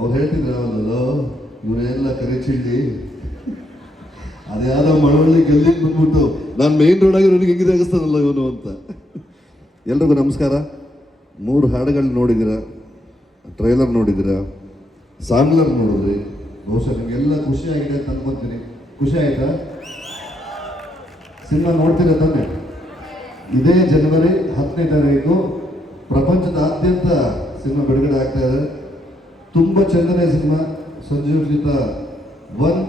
ಅವ್ರು ಹೇಳ್ತಿದ್ರು ಅವಲ್ಲ ಇವರೆಲ್ಲ ಕರೆ ಚಿಳ್ಳಿ ಅದ್ಯಾವುದೋ ಮಳವಳ್ಳಿ ಗಲ್ಲಿಗೆ ಬಂದ್ಬಿಟ್ಟು ನಾನು ಮೇನ್ ರೋಡ್ ಆಗಿರೋರಿಗೆ ಹೆಂಗಿದೆ ಆಗಿಸ್ತಾನಲ್ಲ ಇವನು ಅಂತ. ಎಲ್ರಿಗೂ ನಮಸ್ಕಾರ. 3 ಹಾಡುಗಳು ನೋಡಿದ್ದೀರ, ಟ್ರೈಲರ್ ನೋಡಿದ್ದೀರ, ಸಾಂಗ್ಲರ್ ನೋಡಿದ್ರಿ. ಬಹುಶಃ ನಿಮಗೆಲ್ಲ ಖುಷಿ ಆಗಿದೆ ಅಂತ ಅನ್ಕೊಂತೀನಿ. ಖುಷಿ ಆಯ್ತಾ? ಸಿನಿಮಾ ನೋಡ್ತೀರ ತಾನೆ? ಇದೇ ಜನವರಿ 10ನೇ ತಾರೀಕು ಪ್ರಪಂಚದಾದ್ಯಂತ ಸಿನಿಮಾ ಬಿಡುಗಡೆ ಆಗ್ತಾ ಇದೆ. ತುಂಬ ಚಂದನೆ ಸಿನಿಮಾ. ಸಂಜೀವ್ ಗೀತ 1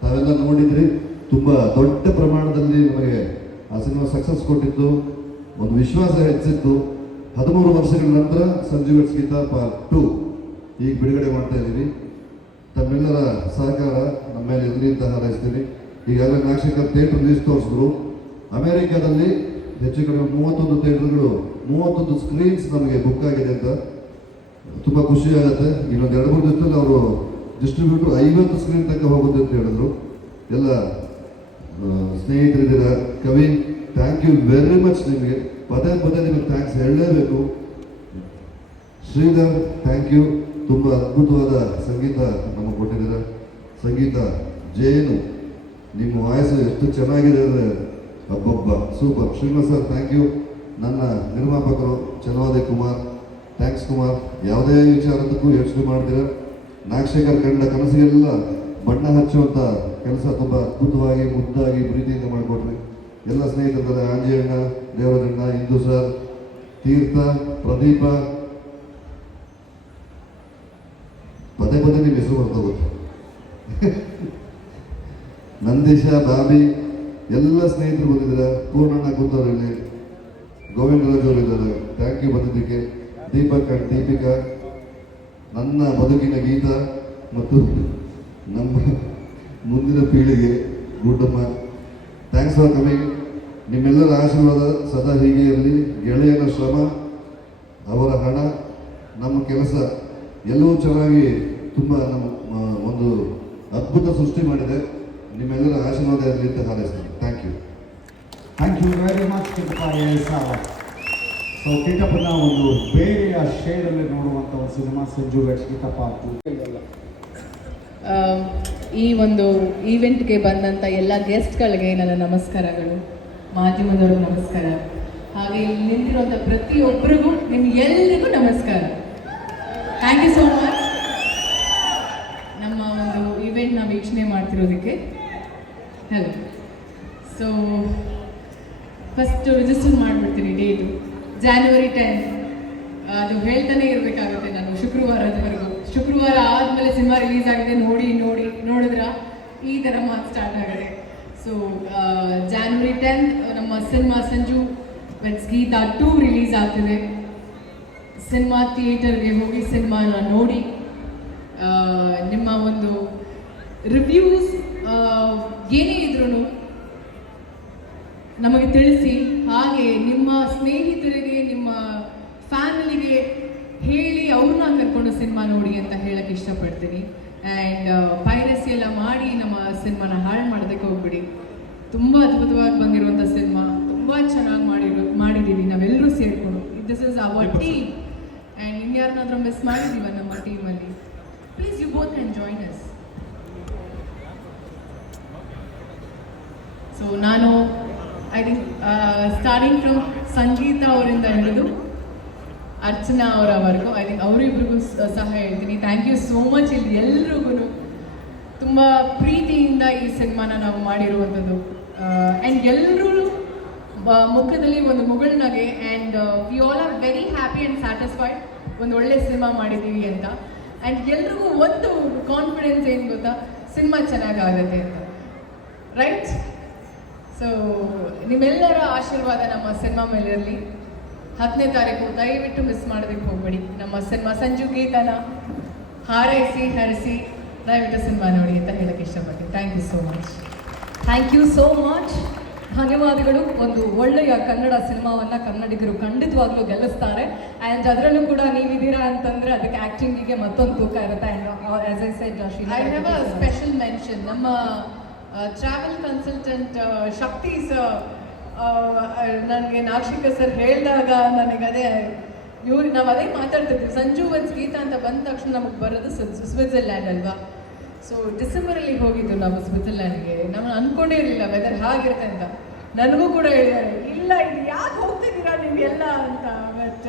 ತಾವೆಲ್ಲ ನೋಡಿದ್ರಿ. ತುಂಬ ದೊಡ್ಡ ಪ್ರಮಾಣದಲ್ಲಿ ನಮಗೆ ಆ ಸಿನಿಮಾ ಸಕ್ಸಸ್ ಕೊಟ್ಟಿದ್ದು, ಒಂದು ವಿಶ್ವಾಸ ಹೆಚ್ಚಿತ್ತು. 13 ವರ್ಷಗಳ ನಂತರ ಸಂಜೀವ್ ಗೀತ ಪಾರ್ಟ್ 2 ಈಗ ಬಿಡುಗಡೆ ಮಾಡ್ತಾ ಇದ್ದೀವಿ. ತಮ್ಮೆಲ್ಲರ ಸಹಕಾರ ನಮ್ಮ ಮೇಲೆ ಇರಲಿ ಅಂತ ಹಾರೈಸ್ತೀನಿ. ಈಗಾಗಲೇ ನಾಗಶೇಖರ್ ಥಿಯೇಟರ್ ರಿಲೀಸ್ ತೋರಿಸಿದ್ರು. ಅಮೆರಿಕಾದಲ್ಲಿ ಹೆಚ್ಚು ಕಡಿಮೆ 31 ಥಿಯೇಟರ್ಗಳು, 31 ಸ್ಕ್ರೀನ್ಸ್ ನಮಗೆ ಬುಕ್ ಆಗಿದೆ ಅಂತ ತುಂಬ ಖುಷಿ ಆಗುತ್ತೆ. ಇನ್ನೊಂದು 2-3 ದಿವಸದಲ್ಲಿ ಅವರು ಡಿಸ್ಟ್ರಿಬ್ಯೂಟರ್ 50 ಸ್ಕ್ರೀನ್ ತನಕ ಹೋಗುತ್ತೆ ಅಂತ ಹೇಳಿದ್ರು. ಎಲ್ಲ ಸ್ನೇಹಿತರಿದ್ದೀರ. ಕವಿ, ಥ್ಯಾಂಕ್ ಯು ವೆರಿ ಮಚ್. ನಿಮಗೆ ಪದೇ ನಿಮಗೆ ಥ್ಯಾಂಕ್ಸ್ ಹೇಳಲೇಬೇಕು. Shridhar, thank you. ತುಂಬ ಅದ್ಭುತವಾದ ಸಂಗೀತ ನಮಗೆ ಕೊಟ್ಟಿದ್ದೀರ. ಸಂಗೀತ ಜೇನು, ನಿಮ್ಮ ವಾಯ್ಸು ಎಷ್ಟು ಚೆನ್ನಾಗಿದೆ ಅಂದರೆ ಅಬ್ಬಬ್ಬ super. Srinivas sir, thank you. ನನ್ನ ನಿರ್ಮಾಪಕರು ಚಲವಾದಿ ಕುಮಾರ್, ಥ್ಯಾಂಕ್ಸ್ ಕುಮಾರ್. ಯಾವುದೇ ವಿಚಾರದಕ್ಕೂ ಯೋಚನೆ ಮಾಡ್ತೀರ. ನಾಗಶೇಖರ್ ಕಂಡ ಕನಸಿಗೆಲ್ಲ ಬಣ್ಣ ಹಚ್ಚುವಂಥ ಕೆಲಸ ತುಂಬ ಅದ್ಭುತವಾಗಿ, ಮುದ್ದಾಗಿ, ಪ್ರೀತಿಯಿಂದ ಮಾಡಿಕೊಟ್ರಿ. ಎಲ್ಲ ಸ್ನೇಹಿತರಿದ್ದಾರೆ. ಆಂಜಯಣ್ಣ, ದೇವರಾಜಣ್ಣ, ಇಂದು ಸರ್, ತೀರ್ಥ, ಪ್ರದೀಪ, ಪದೇ ನಿಮ್ಮ ಹೆಸರು ಬರ್ತೋಗುತ್ತೆ. ನಂದೀಶ, ಬಾಬಿ, ಎಲ್ಲ ಸ್ನೇಹಿತರು ಬಂದಿದ್ದಾರೆ. ಪೂರ್ಣಣ್ಣ ಕೂತವರಲ್ಲಿ, ಗೋವಿಂದರಾಜ್ ಅವರು ಇದ್ದಾರೆ. ಥ್ಯಾಂಕ್ ಯು ಬಂದಿದ್ದಕ್ಕೆ. ದೀಪಕ್ ಅಂಡ್ ದೀಪಿಕಾ, ನನ್ನ ಬದುಕಿನ ಗೀತ ಮತ್ತು ನಮ್ಮ ಮುಂದಿನ ಪೀಳಿಗೆ ಗುಡ್ಡಮ್ಮ, ಥ್ಯಾಂಕ್ಸ್ ಫಾರ್ ಕಮಿಂಗ್. ನಿಮ್ಮೆಲ್ಲರ ಆಶೀರ್ವಾದ ಸದಾ ಹೀಗೆ ಇರಲಿ. ಗೆಳೆಯನ ಶ್ರಮ, ಅವರ ಹಣ, ನಮ್ಮ ಕೆಲಸ ಎಲ್ಲವೂ ಚೆನ್ನಾಗಿ ತುಂಬ ನಮ್ಮ ಒಂದು ಅದ್ಭುತ ಸೃಷ್ಟಿ ಮಾಡಿದೆ. ನಿಮ್ಮೆಲ್ಲರ ಆಶೀರ್ವಾದ ಇರಲಿ ಅಂತ ಹಾರೈಸ್ತೀನಿ. Thank you. Thank you very much so ಕಿಟ್ಟಪ್ಪನ ಒಂದು ಬೇರೆಯ ಶೇಡಲ್ಲಿ ನೋಡುವಂಥ ಒಂದು ಸಿನಿಮಾ ಸಂಜು ಕಿಟ್ಟಪ್ಪ ಈ ಒಂದು ಈವೆಂಟ್ಗೆ ಬಂದಂಥ ಎಲ್ಲ ಗೆಸ್ಟ್ಗಳಿಗೆ ನನ್ನ ನಮಸ್ಕಾರಗಳು, ಮಾಧ್ಯಮದವ್ರಿಗೂ ನಮಸ್ಕಾರ, ಹಾಗೆ ಇಲ್ಲಿ ನಿಂತಿರುವಂಥ ಪ್ರತಿಯೊಬ್ಬರಿಗೂ ನಿಮ್ಗೆಲ್ಲರಿಗೂ ನಮಸ್ಕಾರ. ಥ್ಯಾಂಕ್ ಯು ಸೋ ಮಚ್ ನಮ್ಮ ಒಂದು ಈವೆಂಟ್ನ ವೀಕ್ಷಣೆ ಮಾಡ್ತಿರೋದಕ್ಕೆ. ಹಲೋ. ಸೊ ಫಸ್ಟ್ ರಿಜಿಸ್ಟರ್ ಮಾಡಿಬಿಡ್ತೀನಿ ಡೇಟು January 10. ಅದು ಹೇಳ್ತಾನೆ ಇರಬೇಕಾಗುತ್ತೆ ನಾನು ಶುಕ್ರವಾರದವರೆಗೂ. ಶುಕ್ರವಾರ ಆದಮೇಲೆ ಸಿನಿಮಾ ರಿಲೀಸ್ ಆಗಿದೆ, ನೋಡಿದ್ರ ಈ ಥರ ಮಾತು ಸ್ಟಾರ್ಟ್ ಆಗಿದೆ. ಸೊ January 10 ನಮ್ಮ cinema Sanju weds Geetha 2 release ಆಗ್ತಿದೆ. ಸಿನಿಮಾ ಥಿಯೇಟರ್ಗೆ ಹೋಗಿ ಸಿನಿಮಾನ ನೋಡಿ ನಿಮ್ಮ ಒಂದು ರಿವ್ಯೂಸ್ ಏನೇ ಇದ್ರೂ ನಮಗೆ ತಿಳಿಸಿ. ಹಾಗೆ ನಿಮ್ಮ ಸ್ನೇಹಿತರಿಗೆ, ನಿಮ್ಮ ಫ್ಯಾಮಿಲಿಗೆ ಹೇಳಿ ಅವ್ರನ್ನ ಕರ್ಕೊಂಡು ಸಿನಿಮಾ ನೋಡಿ ಅಂತ ಹೇಳಕ್ಕೆ ಇಷ್ಟಪಡ್ತೀನಿ. ಆ್ಯಂಡ್ ಪೈರಸಿ ಎಲ್ಲ ಮಾಡಿ ನಮ್ಮ ಸಿನಿಮಾನ ಹಾಳು ಮಾಡೋದಕ್ಕೆ ಹೋಗ್ಬಿಡಿ. ತುಂಬ ಅದ್ಭುತವಾಗಿ ಬಂದಿರುವಂಥ ಸಿನಿಮಾ, ತುಂಬ ಚೆನ್ನಾಗಿ ಮಾಡಿದ್ದೀವಿ ನಾವೆಲ್ಲರೂ ಸೇರಿಕೊಂಡು. This is our team. And ಇನ್ಯಾರನ್ನಾದ್ರೂ ಮಿಸ್ ಮಾಡಿದ್ದೀವ ನಮ್ಮ ಟೀಮಲ್ಲಿ, please you both can join us. So ನಾನು I think starting from Sangeetha ಅವರಿಂದ ಹಿಡಿದು ಅರ್ಚನಾ ಅವರವರೆಗೂ ಐ ಥಿಂಕ್ ಅವರಿಬ್ರಿಗೂ ಸಹ ಹೇಳ್ತೀನಿ ಥ್ಯಾಂಕ್ ಯು ಸೋ ಮಚ್. ಇಲ್ಲಿ ಎಲ್ರಿಗೂ ತುಂಬ ಪ್ರೀತಿಯಿಂದ ಈ ಸಿನಿಮಾನ ನಾವು ಮಾಡಿರುವಂಥದ್ದು. ಆ್ಯಂಡ್ ಎಲ್ಲರೂ ಮುಖದಲ್ಲಿ ಒಂದು ಮುಗುಳ್ನಗೆ. And we all are very happy and satisfied ಒಂದು ಒಳ್ಳೆ ಸಿನಿಮಾ ಮಾಡಿದ್ದೀವಿ ಅಂತ. ಆ್ಯಂಡ್ ಎಲ್ರಿಗೂ ಒಂದು ಕಾನ್ಫಿಡೆನ್ಸ್ ಏನು ಗೊತ್ತಾ, ಸಿನಿಮಾ ಚೆನ್ನಾಗಾಗತ್ತೆ ಅಂತ, ರೈಟ್? ಸೊ ನಿಮ್ಮೆಲ್ಲರ ಆಶೀರ್ವಾದ ನಮ್ಮ ಸಿನಿಮಾ ಮೇಲೆ ಇರಲಿ. 10ನೇ ತಾರೀಕು ದಯವಿಟ್ಟು ಮಿಸ್ ಮಾಡೋದಕ್ಕೆ ಹೋಗ್ಬೇಡಿ. ನಮ್ಮ ಸಿನಿಮಾ ಸಂಜು ಗೀತನ ಹಾರೈಸಿ ಹರಿಸಿ ದಯವಿಟ್ಟು ಸಿನಿಮಾ ನೋಡಿ ಅಂತ ಹೇಳಕ್ಕೆ ಇಷ್ಟಪಡ್ತೀನಿ. Thank you so much. Thank you so much. ಧನ್ಯವಾದಗಳು. ಒಂದು ಒಳ್ಳೆಯ ಕನ್ನಡ ಸಿನಿಮಾವನ್ನು ಕನ್ನಡಿಗರು ಖಂಡಿತವಾಗ್ಲೂ ಗೆಲ್ಲಿಸ್ತಾರೆ. ಆ್ಯಂಡ್ ಅದರಲ್ಲೂ ಕೂಡ ನೀವಿದ್ದೀರಾ ಅಂತಂದರೆ ಅದಕ್ಕೆ ಆ್ಯಕ್ಟಿಂಗಿಗೆ ಮತ್ತೊಂದು ತೂಕ ಇರುತ್ತೆ. And as I said I have a special mention. ನಮ್ಮ ಟ್ರಾವೆಲ್ ಕನ್ಸಲ್ಟೆಂಟ್ ಶಕ್ತಿ ಸರ್ ನನಗೆ ನಾಗಶೇಖರ್ ಸರ್ ಹೇಳಿದಾಗ ನನಗದೇ ಇವ್ರು ನಾವು ಅದೇ ಮಾತಾಡ್ತಿದ್ವಿ, ಸಂಜು ಒಂದು ಗೀತಾ ಅಂತ ಬಂದ ತಕ್ಷಣ ನಮಗೆ ಬರೋದು ಸ್ವಿಟ್ಜರ್ಲ್ಯಾಂಡ್ ಅಲ್ವಾ. ಸೊ ಡಿಸೆಂಬರಲ್ಲಿ ಹೋಗಿದ್ದು ನಾವು ಸ್ವಿಟ್ಜರ್ಲ್ಯಾಂಡ್ಗೆ. ನಾವು ಅನ್ಕೊಂಡೇ ಇರಲಿಲ್ಲ ವೆದರ್ ಹಾಗಿರುತ್ತೆ ಅಂತ. ನನಗೂ ಕೂಡ ಹೇಳಿದ್ದಾರೆ, ಇಲ್ಲ ಇದು ಯಾಕೆ ಹೋಗ್ತಿದ್ದೀರಾ ನೀವೆಲ್ಲ ಅಂತ. ಬಟ್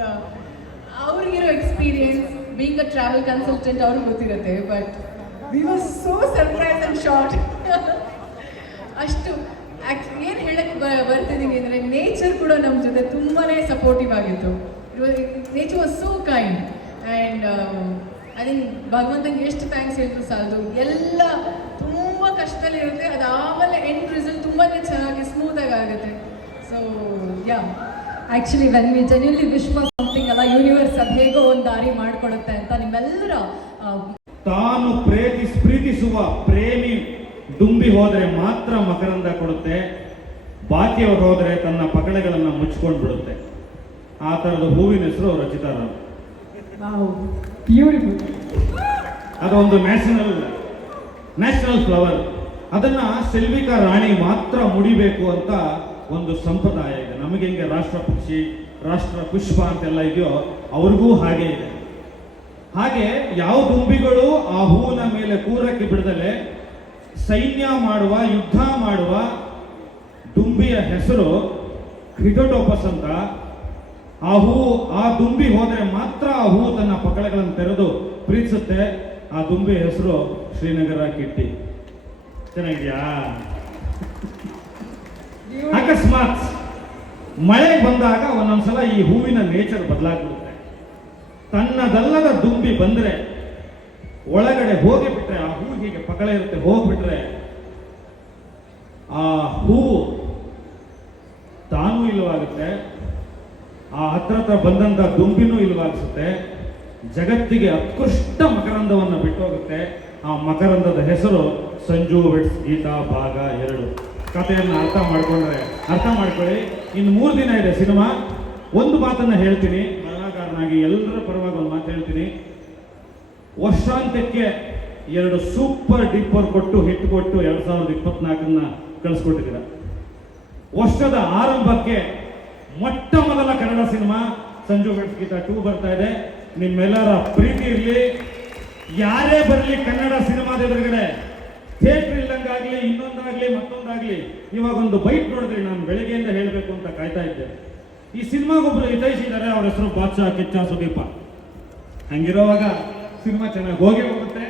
ಅವ್ರಿಗಿರೋ experience being a travel consultant ಅವ್ರಿಗೆ ಗೊತ್ತಿರುತ್ತೆ. But we was so surprise and short. ಅಷ್ಟು ಏನು ಹೇಳಕ್ಕೆ ಬರ್ತಿದ್ದೀನಿ ಅಂದರೆ ನೇಚರ್ ಕೂಡ ನಮ್ಮ ಜೊತೆ ತುಂಬಾ ಸಪೋರ್ಟಿವ್ ಆಗಿತ್ತು. Nature was so kind and I think ಭಗವಂತನಿಗೆ ಎಷ್ಟು ಥ್ಯಾಂಕ್ಸ್ ಹೇಳಿದ್ರು ಸಾಲದು. ಎಲ್ಲ ತುಂಬ ಕಷ್ಟದಲ್ಲಿರುತ್ತೆ, ಅದಾದಮೇಲೆ ಎಂಡ್ ರಿಸಲ್ಟ್ ತುಂಬಾ ಚೆನ್ನಾಗಿ ಸ್ಮೂತಾಗಿ ಆಗುತ್ತೆ. So yeah, actually when we genuinely wish for something ಅಲ್ಲ, ಯೂನಿವರ್ಸ್ ಅದು ಹೇಗೋ ಒಂದು ದಾರಿ ಮಾಡಿಕೊಡುತ್ತೆ ಅಂತ ನಿಮ್ಮೆಲ್ಲರ ತಾನು ಪ್ರೀತಿಸುವ ಪ್ರೇಮಿ ದುಂಬಿ ಹೋದರೆ ಮಾತ್ರ ಮಕರಂದ ಕೊಡುತ್ತೆ, ಬಾಕಿಯವರು ಹೋದರೆ ತನ್ನ ಪಕಡೆಗಳನ್ನು ಮುಚ್ಕೊಂಡು ಬಿಡುತ್ತೆ. ಆ ಥರದ ಹೂವಿನ ಹೆಸರು ರಚಿತಾ ರಾಮ್. ಬ್ಯೂಟಿಫುಲ್. ಅದೊಂದು ನ್ಯಾಷನಲ್ ಫ್ಲವರ್. ಅದನ್ನ ಸೆಲ್ವಿಕಾ ರಾಣಿ ಮಾತ್ರ ಮುಡಿಬೇಕು ಅಂತ ಒಂದು ಸಂಪ್ರದಾಯ ಇದೆ. ನಮಗೆ ಹಿಂಗೆ ರಾಷ್ಟ್ರ ಪಕ್ಷಿ, ರಾಷ್ಟ್ರ ಪುಷ್ಪ ಅಂತೆಲ್ಲ ಇದೆಯೋ ಅವ್ರಿಗೂ ಹಾಗೆ ಇದೆ. ಹಾಗೆ ಯಾವ ದುಂಬಿಗಳು ಆ ಹೂವಿನ ಮೇಲೆ ಕೂರಕ್ಕೆ ಬಿಡದಲೆ ಸೈನ್ಯ ಮಾಡುವ, ಯುದ್ಧ ಮಾಡುವ ದುಂಬಿಯ ಹೆಸರು ಕ್ರಿಟೋಟೋಪಸ್ ಅಂತ. ಆ ದುಂಬಿ ಹೋದರೆ ಮಾತ್ರ ಆ ಹೂವು ತನ್ನ ಪಕಳೆಗಳನ್ನು ತೆರೆದು ಪ್ರೀತಿಸುತ್ತೆ. ಆ ದುಂಬಿ ಹೆಸರು ಶ್ರೀನಗರ ಕಿಟ್ಟಿ. ಚೆನ್ನಾಗಿದ್ಯಾ? ಅಕಸ್ಮಾತ್ ಮಳೆ ಬಂದಾಗ ಒಂದೊಂದ್ಸಲ ಈ ಹೂವಿನ ನೇಚರ್ ಬದಲಾಗ್ಬಿಡುತ್ತೆ. ತನ್ನದಲ್ಲದ ದುಂಬಿ ಬಂದ್ರೆ ಒಳಗಡೆ ಹೋಗಿಬಿಟ್ರೆ, ಆ ಹೂ ಹೀಗೆ ಪಕಳೆ ಇರುತ್ತೆ, ಹೋಗ್ಬಿಟ್ರೆ ಆ ಹೂವು ತಾನೂ ಇಲ್ಲವಾಗುತ್ತೆ, ಆ ಹತ್ರ ಬಂದಂತ ದುಂಬಿನೂ ಇಲ್ಲವಾಗಿಸುತ್ತೆ, ಜಗತ್ತಿಗೆ ಉತ್ಕೃಷ್ಟ ಮಕರಂದವನ್ನು ಬಿಟ್ಟೋಗುತ್ತೆ. ಆ ಮಕರಂದದ ಹೆಸರು ಸಂಜು ವೆಟ್ಸ್ ಗೀತಾ ಭಾಗ 2. ಕಥೆಯನ್ನು ಅರ್ಥ ಮಾಡ್ಕೊಳ್ಳಿ. ಇನ್ನು 3 ದಿನ ಇದೆ ಸಿನಿಮಾ. ಒಂದು ಮಾತನ್ನ ಹೇಳ್ತೀನಿ, ಕಲಾಕಾರನಾಗಿ ಎಲ್ಲರ ಪರವಾಗಿ ಒಂದು ಮಾತು ಹೇಳ್ತೀನಿ. ವರ್ಷಾಂತ್ಯಕ್ಕೆ 2 ಸೂಪರ್ ಡೀಪರ್ ಕೊಟ್ಟು ಹಿಟ್ ಕೊಟ್ಟು 2024 ಕಳಿಸ್ಕೊಟ್ಟಿದ್ದೀರ. ವರ್ಷದ ಆರಂಭಕ್ಕೆ ಮೊಟ್ಟ ಮೊದಲ ಕನ್ನಡ ಸಿನಿಮಾ ಸಂಜು ವೆಟ್ಸ್ ಗೀತಾ 2 ಬರ್ತಾ ಇದೆ. ನಿಮ್ಮೆಲ್ಲರ ಪ್ರೀತಿ ಇರಲಿ. ಯಾರೇ ಬರಲಿ ಕನ್ನಡ ಸಿನಿಮಾದ ಎದುರುಗಡೆ, ಥಿಯೇಟರ್ ಇಲ್ಲಂಗಾಗ್ಲಿ, ಇನ್ನೊಂದಾಗ್ಲಿ, ಮತ್ತೊಂದಾಗ್ಲಿ, ಇವಾಗ ಒಂದು ಬೈಟ್ ನೋಡಿದ್ರಿ, ನಾನು ಬೆಳಗ್ಗೆಯಿಂದ ಹೇಳಬೇಕು ಅಂತ ಕಾಯ್ತಾ ಇದ್ದೆ. ಈ ಸಿನಿಮಾಗೊಬ್ಬರು ಹಿತೈಷಿದ್ದಾರೆ, ಅವ್ರ ಹೆಸರು ಬಾದ್ಶಾ ಕಿಚ್ಚ ಸುದೀಪ. ಹಂಗಿರೋವಾಗ ಸಿನಿಮಾ ಚೆನ್ನಾಗಿ ಹೋಗುತ್ತೆ.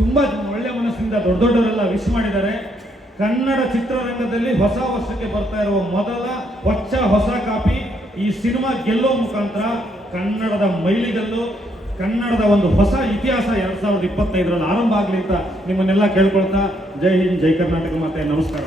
ತುಂಬಾ ಒಳ್ಳೆ ಮನಸ್ಸಿಂದ ದೊಡ್ಡವರೆಲ್ಲ ವಿಶ್ ಮಾಡಿದ್ದಾರೆ. ಕನ್ನಡ ಚಿತ್ರರಂಗದಲ್ಲಿ ಹೊಸ ವರ್ಷಕ್ಕೆ ಬರ್ತಾ ಇರುವ ಮೊದಲ ಹೊಸ ಕಾಪಿ ಈ ಸಿನಿಮಾ ಗೆಲ್ಲೋ ಮುಖಾಂತರ ಕನ್ನಡದ ಮೈಲಿಗಲ್ಲು, ಕನ್ನಡದ ಒಂದು ಹೊಸ ಇತಿಹಾಸ 2025ರಲ್ಲಿ ಆರಂಭ ಆಗಲಿ ಅಂತ ನಿಮ್ಮನ್ನೆಲ್ಲ ಕೇಳ್ಕೊಳ್ತಾ, ಜೈ ಹಿಂದ್, ಜೈ ಕರ್ನಾಟಕ, ಮತ್ತೆ ನಮಸ್ಕಾರ.